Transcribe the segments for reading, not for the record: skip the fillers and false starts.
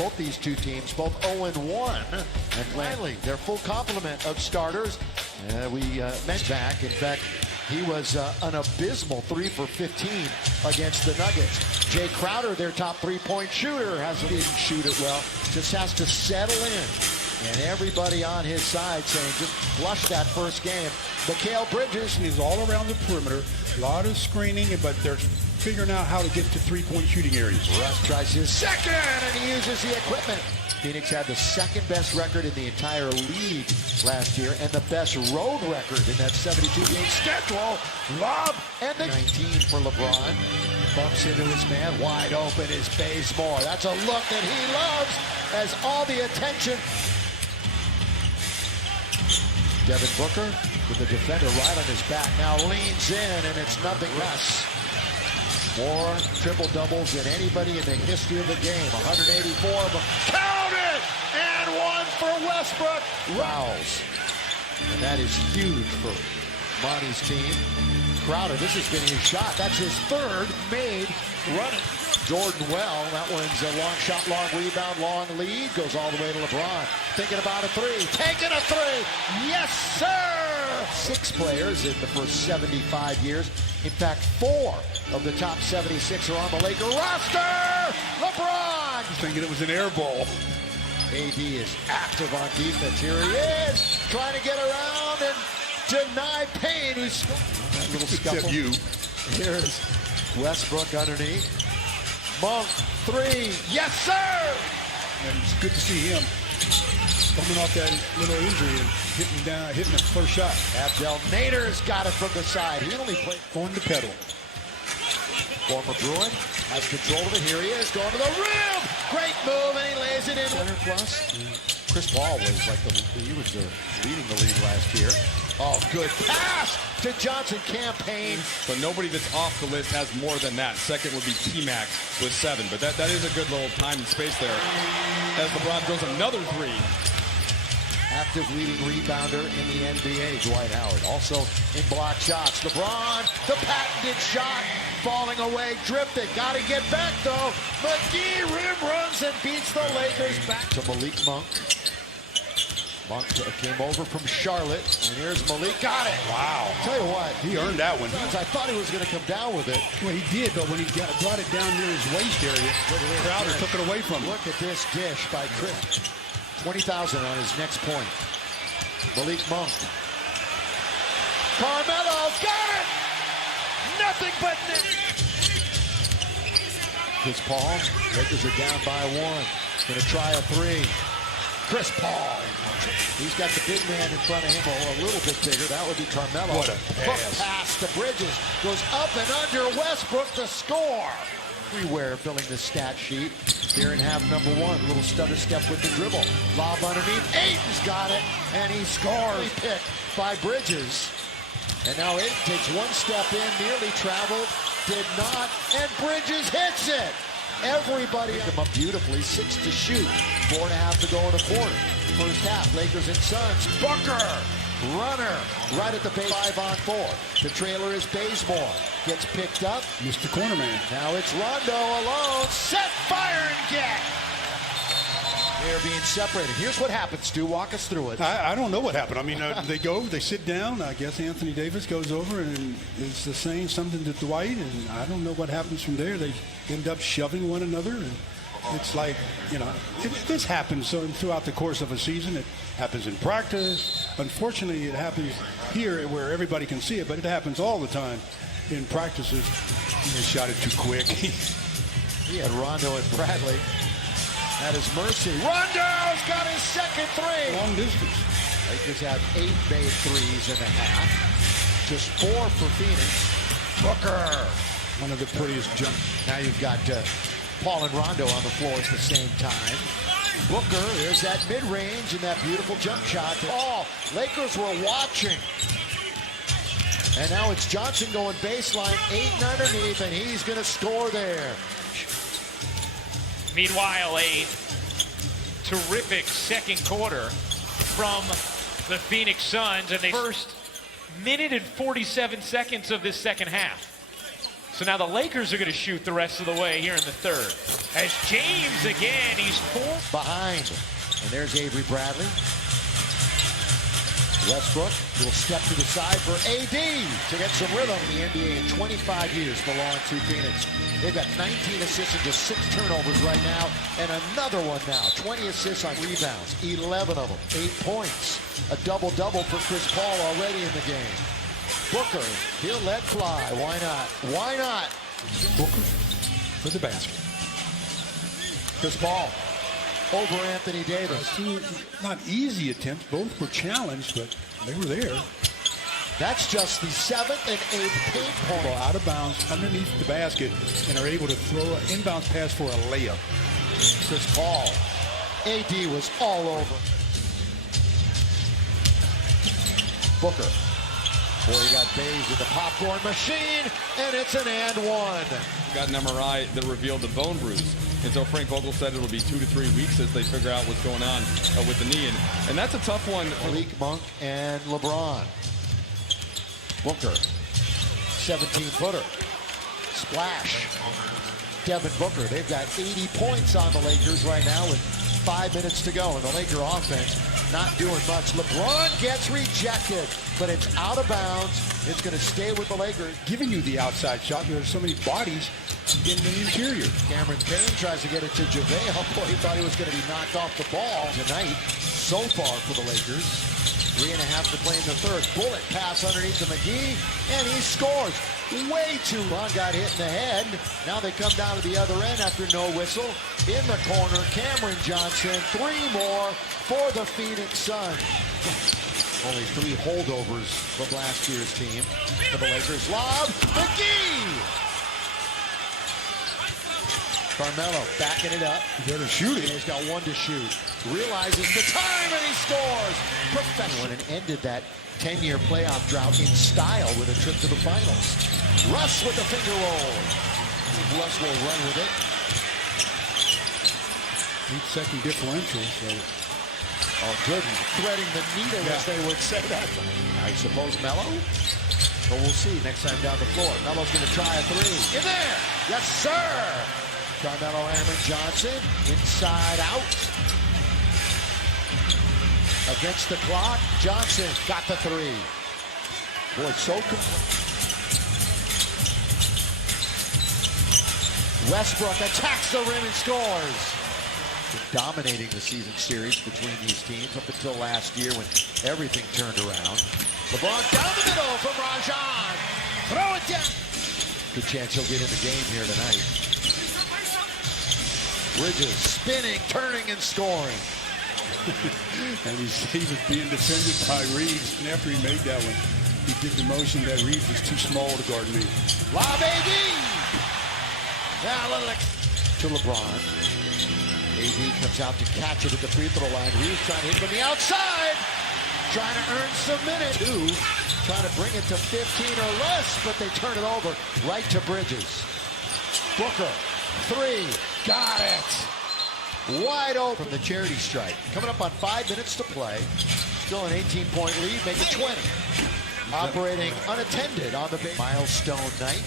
both these two teams, both 0-1. And finally, their full complement of starters. We mentioned back. In fact, he was an abysmal 3 for 15 against the Nuggets. Jay Crowder, their top three-point shooter, didn't shoot it well. Just has to settle in. And everybody on his side saying, just flush that first game. Mikal Bridges. He's all around the perimeter. A lot of screening, but they're figuring out how to get to three-point shooting areas. Russ tries his second, and he uses the equipment. Phoenix had the second best record in the entire league last year and the best road record in that 72-game schedule. Lob and the 19 for LeBron. Bumps into his man. Wide open is Bazemore. That's a look that he loves as all the attention. Devin Booker with the defender right on his back. Now leans in, and it's nothing less. More triple-doubles than anybody in the history of the game. 184 of them. Count it! And one for Westbrook. Rouse. And that is huge for Monty's team. Crowder, this has been his shot. That's his third made running. Jordan Well, that one's a long shot, long rebound, long lead. Goes all the way to LeBron. Thinking about a three. Taking a three. Yes, sir! 6 players in the first 75 years. In fact, 4 of the top 76 are on the Laker roster. LeBron! Thinking it was an air ball. AD is active on defense. Here he is, trying to get around and deny Payne, who's that little scuffle. Except you. Here's Westbrook underneath. Monk, 3. Yes, sir! And it's good to see him coming off that little injury and hitting the first shot. Abdel Nader's got it from the side. He only played Going to pedal. Former Bruin has control of it. Here he is, going to the rim. Great move, and he lays it in. Center plus. Chris Paul was he was leading the league last year. Oh, good pass to Johnson. Campaign. But nobody that's off the list has more than that. Second would be T-Mac with 7. But that is a good little time and space there. As LeBron goes another 3. Active leading rebounder in the NBA, Dwight Howard. Also in block shots. LeBron, the patented shot, falling away, drifted. Got to get back, though. McGee rim runs and beats the Lakers back to Malik Monk. Monk came over from Charlotte, and here's Malik. Got it. Wow. Tell you what. He earned that one. I thought he was going to come down with it. Well, he did, but when he brought it down near his waist area, Crowder took it away from him. Look at this dish by Chris. 20,000 on his next point. Malik Monk. Carmelo got it! Nothing but net. Chris Paul. Lakers are down by 1. Gonna try a 3. Chris Paul. He's got the big man in front of him a little bit bigger. That would be Carmelo. What a pass. Pass to Bridges. Goes up and under Westbrook to score. Everywhere filling the stat sheet. Here in half number 1. Little stutter step with the dribble. Lob underneath. Ayton's got it. And he scores. Picked by Bridges. And now Ayton takes one step in. Nearly traveled. Did not. And Bridges hits it. Everybody picked him up beautifully. 6 to shoot. 4.5 to go in the quarter. First half. Lakers and Suns. Booker. Runner. Right at the base. 5-on-4. The trailer is Bazemore. Gets picked up. Missed the corner man. Now it's Rondo alone. Set, fire, and get. They're being separated. Here's what happens, Stu. Walk us through it. I don't know what happened. I mean, they sit down. I guess Anthony Davis goes over and is saying something to Dwight, and I don't know what happens from there. They end up shoving one another, and it's like, this happens throughout the course of a season. It happens in practice. Unfortunately, it happens here where everybody can see it, but it happens all the time in practices. He shot it too quick. He had Rondo and Bradley at his mercy. Rondo's got his second 3. Long distance. Lakers have 8 made 3s in the half. Just 4 for Phoenix. Booker. One of the prettiest jumps. Now you've got Paul and Rondo on the floor at the same time. Booker, there's that mid-range and that beautiful jump shot. Paul, Lakers were watching. And now it's Johnson going baseline, 8 underneath, and he's going to score there. Meanwhile, a terrific second quarter from the Phoenix Suns, and the first minute and 47 seconds of this second half. So now the Lakers are going to shoot the rest of the way here in the third. As James again, he's 4 behind. And there's Avery Bradley. Westbrook will step to the side for AD to get some rhythm. The NBA in 25 years belong to Phoenix. They've got 19 assists and just 6 turnovers right now, and another one now. 20 assists on rebounds, 11 of them, 8 points. A double-double for Chris Paul already in the game. Booker, he'll let fly. Why not? Why not? Booker for the basket. Chris Paul over Anthony Davis. Two not easy attempts. Both were challenged, but they were there. That's just the 7th and 8th paint point. Ball out of bounds underneath the basket and are able to throw an inbounds pass for a layup. Chris Paul. AD was all over. Booker. Boy, you got Bays with the popcorn machine, and it's an and one. Got an MRI that revealed the bone bruise. And so Frank Vogel said it'll be 2 to 3 weeks as they figure out what's going on with the knee. And that's a tough one. Malik Monk and LeBron. Booker, 17-footer. Splash. Devin Booker. They've got 80 points on the Lakers right now with 5 minutes to go. And the Laker offense not doing much. LeBron gets rejected, but it's out of bounds. It's going to stay with the Lakers. Giving you the outside shot. There's so many bodies in the interior. Cameron Payne tries to get it to JaVale. Boy, he thought he was going to be knocked off the ball tonight. So far for the Lakers. 3.5 to play in the third. Bullet pass underneath to McGee, and he scores. Way too long. Got hit in the head. Now they come down to the other end after no whistle. In the corner, Cameron Johnson. 3 more for the Phoenix Suns. Only 3 holdovers from last year's team. For the Lakers. Lob. McGee. Carmelo backing it up. He's there to shoot it. He's got 1 to shoot. Realizes the time, and he scores. Professional, and ended that 10-year playoff drought in style with a trip to the finals. Russ with the finger roll. Russ will run with it. 8-second differential. So. Oh, good. Threading the needle, as they would say that. I suppose Melo? But we'll see next time down the floor. Melo's going to try a 3. In there! Yes, sir! Carmelo Cameron Johnson, inside out. Against the clock, Johnson got the 3. Boy, so Westbrook attacks the rim and scores. Been dominating the season series between these teams up until last year when everything turned around. LeBron down the middle from Rajon. Throw it down. Good chance he'll get in the game here tonight. Bridges spinning, turning, and scoring. And he was being defended by Reeves. And after he made that one, he did the motion that Reeves was too small to guard me. Lob AD. Now to LeBron. AD comes out to catch it at the free throw line. Reeves trying to hit from the outside. Trying to earn some minutes. 2. Trying to bring it to 15 or less, but they turn it over right to Bridges. Booker. 3. Got it. Wide open from the charity strike. Coming up on 5 minutes to play. Still an 18-point lead. Make it 20. Operating unattended on the big milestone night.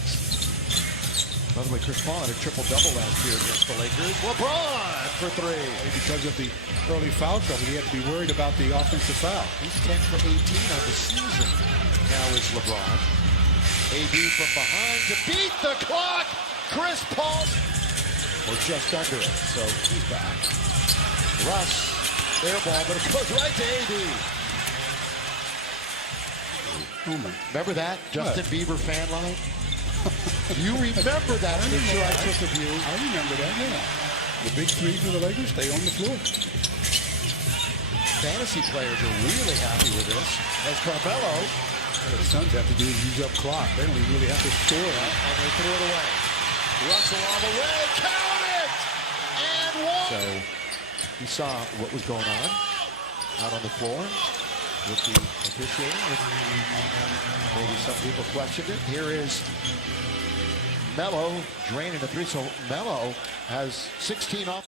By the way, Chris Paul had a triple-double last year against the Lakers. LeBron for 3. Because of the early foul trouble, he had to be worried about the offensive foul. He's 10 for 18 on the season. Now is LeBron. AD from behind to beat the clock. Chris Paul. Or just under it, so he's back. Russ, air ball, but it goes right to AD. Oh my. Remember that Justin Bieber fan line? You remember that picture I took of you? I remember that, yeah. The big 3 for the Lakers stay on the floor. Fantasy players are really happy with this. As Carmelo. What the Suns have to do is use up clock. They don't even really have to score. And they threw it away. Russell on the way. Count it! And 1. So you saw what was going on out on the floor with the officiating. Maybe some people questioned it. Here is Melo draining the 3. So Melo has 16 off.